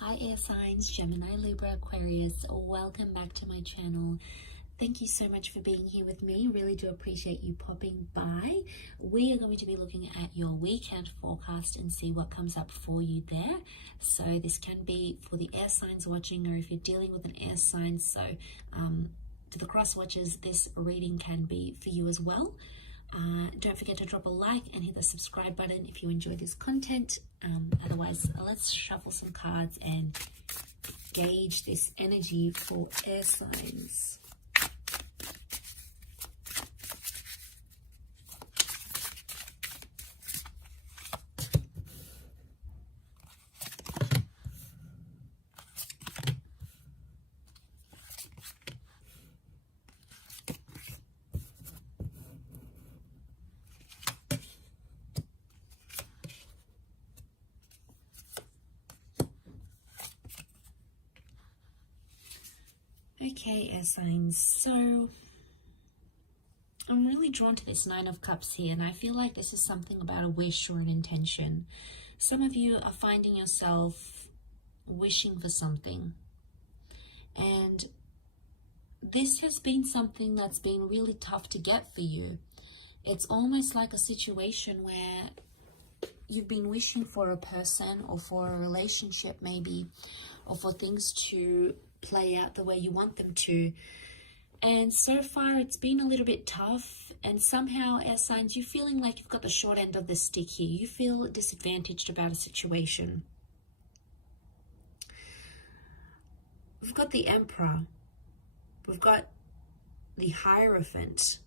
Hi air signs, Gemini, Libra, Aquarius, welcome back to my channel. Thank you so much for being here with me. Really do appreciate you popping by. We are going to be looking at your weekend forecast and see what comes up for you there. So this can be for the air signs watching, or if you're dealing with an air sign. So to the cross watchers, this reading can be for you as well. Don't forget to drop a like and hit the subscribe button if you enjoy this content. Otherwise, let's shuffle some cards and gauge this energy for air signs. Okay, air signs, so I'm really drawn to this Nine of Cups here, and I feel like this is something about a wish or an intention. Some of you are finding yourself wishing for something, and this has been something that's been really tough to get for you. It's almost like a situation where you've been wishing for a person or for a relationship maybe, or for things to play out the way you want them to. And so far it's been a little bit tough, and somehow air signs, you're feeling like you've got the short end of the stick here. You feel disadvantaged about a situation. We've got the Emperor. We've got the Hierophant.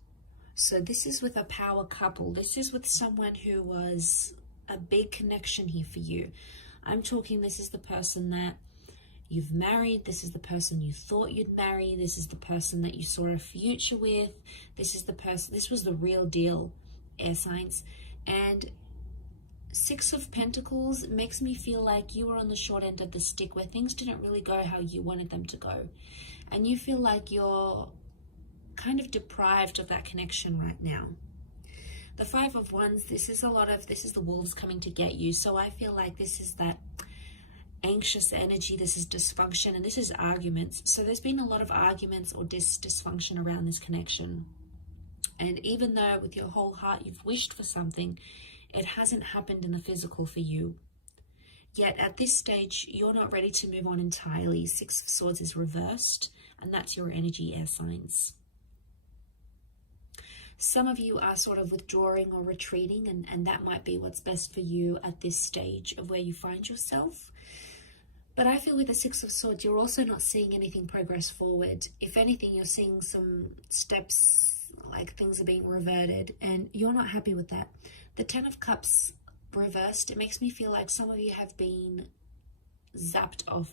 So this is with a power couple. This is with someone who was a big connection here for you. I'm talking, this is the person that you've married. This is the person you thought you'd marry. This is the person that you saw a future with. This is the person, this was the real deal, air signs. And Six of Pentacles makes me feel like you were on the short end of the stick, where things didn't really go how you wanted them to go. And you feel like you're kind of deprived of that connection right now. The Five of Wands, this is the wolves coming to get you. So I feel like this is that anxious energy, this is dysfunction, and this is arguments. So there's been a lot of arguments or dysfunction around this connection. And even though with your whole heart you've wished for something, it hasn't happened in the physical for you. Yet at this stage, you're not ready to move on entirely. Six of Swords is reversed, and that's your energy, air signs. Some of you are sort of withdrawing or retreating, and that might be what's best for you at this stage of where you find yourself. But I feel with the Six of Swords, you're also not seeing anything progress forward. If anything, you're seeing some steps, like things are being reverted, and you're not happy with that. The Ten of Cups reversed, it makes me feel like some of you have been zapped of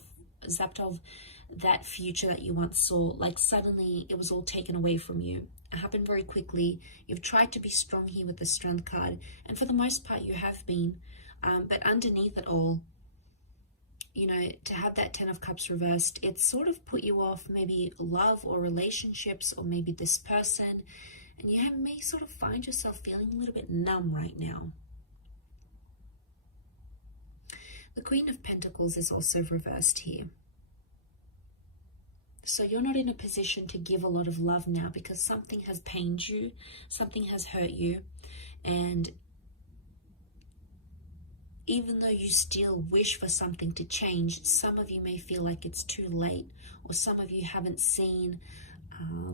that future that you once saw. Like suddenly it was all taken away from you. It happened very quickly. You've tried to be strong here with the Strength card, and for the most part you have been. But underneath it all, you know, to have that Ten of Cups reversed, it's sort of put you off maybe love or relationships, or maybe this person, and you may sort of find yourself feeling a little bit numb right now. The Queen of Pentacles is also reversed here. So you're not in a position to give a lot of love now, because something has pained you, something has hurt you, and even though you still wish for something to change, some of you may feel like it's too late, or some of you haven't seen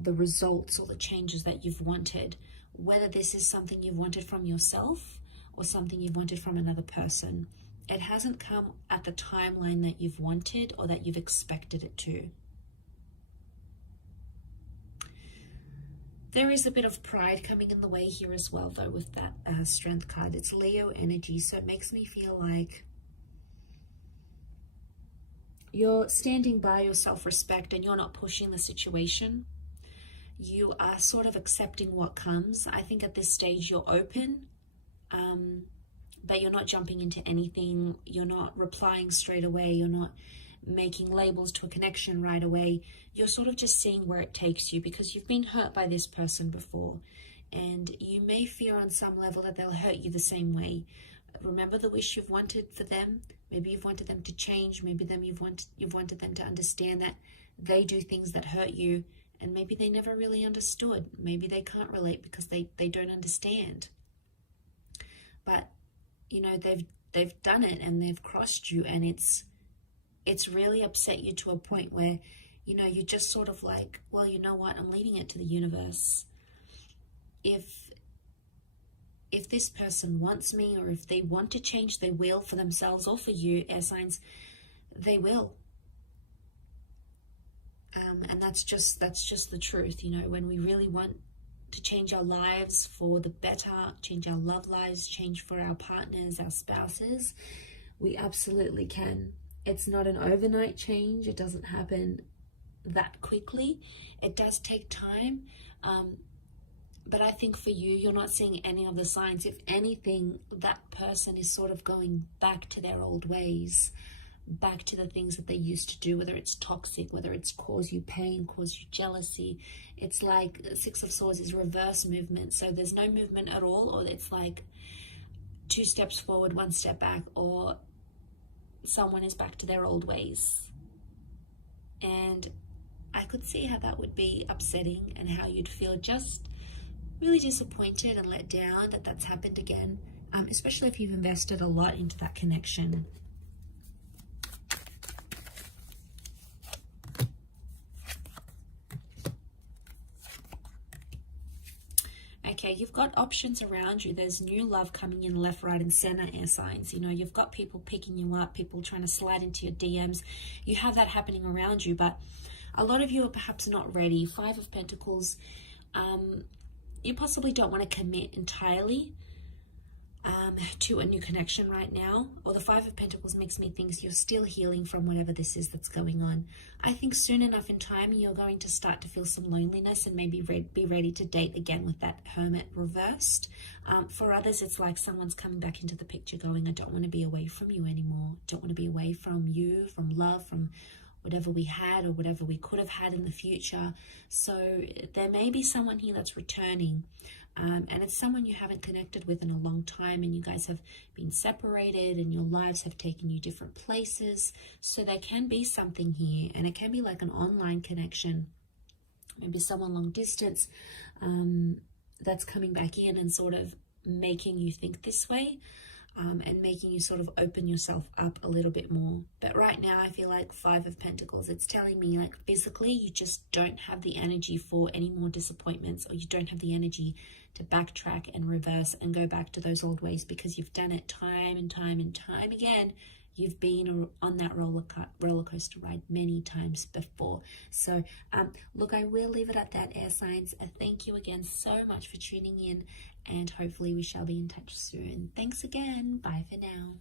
the results or the changes that you've wanted, whether this is something you've wanted from yourself or something you've wanted from another person. It hasn't come at the timeline that you've wanted or that you've expected it to. There is a bit of pride coming in the way here as well, though, with that Strength card. It's Leo energy, so it makes me feel like you're standing by your self-respect and you're not pushing the situation. You are sort of accepting what comes. I think at this stage you're open, but you're not jumping into anything. You're not replying straight away. You're not making labels to a connection right away. You're sort of just seeing where it takes you, because you've been hurt by this person before, and you may fear on some level that they'll hurt you the same way. Remember the wish you've wanted for them, Maybe you've wanted them to change. Maybe you've wanted them to understand that they do things that hurt you, and maybe they never really understood. Maybe they can't relate because they don't understand. But, you know, they've done it and they've crossed you, and it's really upset you to a point where, you know, you're just sort of like, well, you know what, I'm leaving it to the universe. If this person wants me, or if they want to change, they will, for themselves or for you, air signs, they will. And that's just the truth. You know, when we really want to change our lives for the better, change our love lives, change for our partners, our spouses, we absolutely can. It's not an overnight change. It doesn't happen that quickly. It does take time. But I think for you, you're not seeing any of the signs. If anything, that person is sort of going back to their old ways, back to the things that they used to do, whether it's toxic, whether it's cause you pain, cause you jealousy. It's like Six of Swords is reverse movement. So there's no movement at all, or it's like 2 steps forward, 1 step back, or someone is back to their old ways. And I could see how that would be upsetting, and how you'd feel just really disappointed and let down that that's happened again, especially if you've invested a lot into that connection. Okay, you've got options around you. There's new love coming in left, right, and center, air signs. You know, you've got people picking you up, people trying to slide into your DMs. You have that happening around you, but a lot of you are perhaps not ready. 5 of Pentacles, you possibly don't want to commit entirely to a new connection right now. Or the 5 of Pentacles makes me think you're still healing from whatever this is that's going on. I think soon enough in time, you're going to start to feel some loneliness and maybe be ready to date again with that Hermit reversed. For others, it's like someone's coming back into the picture going, I don't want to be away from you anymore. Don't want to be away from you, from love, from whatever we had or whatever we could have had in the future. So there may be someone here that's returning, and it's someone you haven't connected with in a long time, and you guys have been separated and your lives have taken you different places. So there can be something here, and it can be like an online connection, maybe someone long distance that's coming back in and sort of making you think this way. And making you sort of open yourself up a little bit more. But right now, I feel like 5 of Pentacles, it's telling me like physically, you just don't have the energy for any more disappointments, or you don't have the energy to backtrack and reverse and go back to those old ways, because you've done it time and time and time again. You've been on that roller coaster ride many times before. So look, I will leave it at that, air signs. Thank you again so much for tuning in, and hopefully we shall be in touch soon. Thanks again. Bye for now.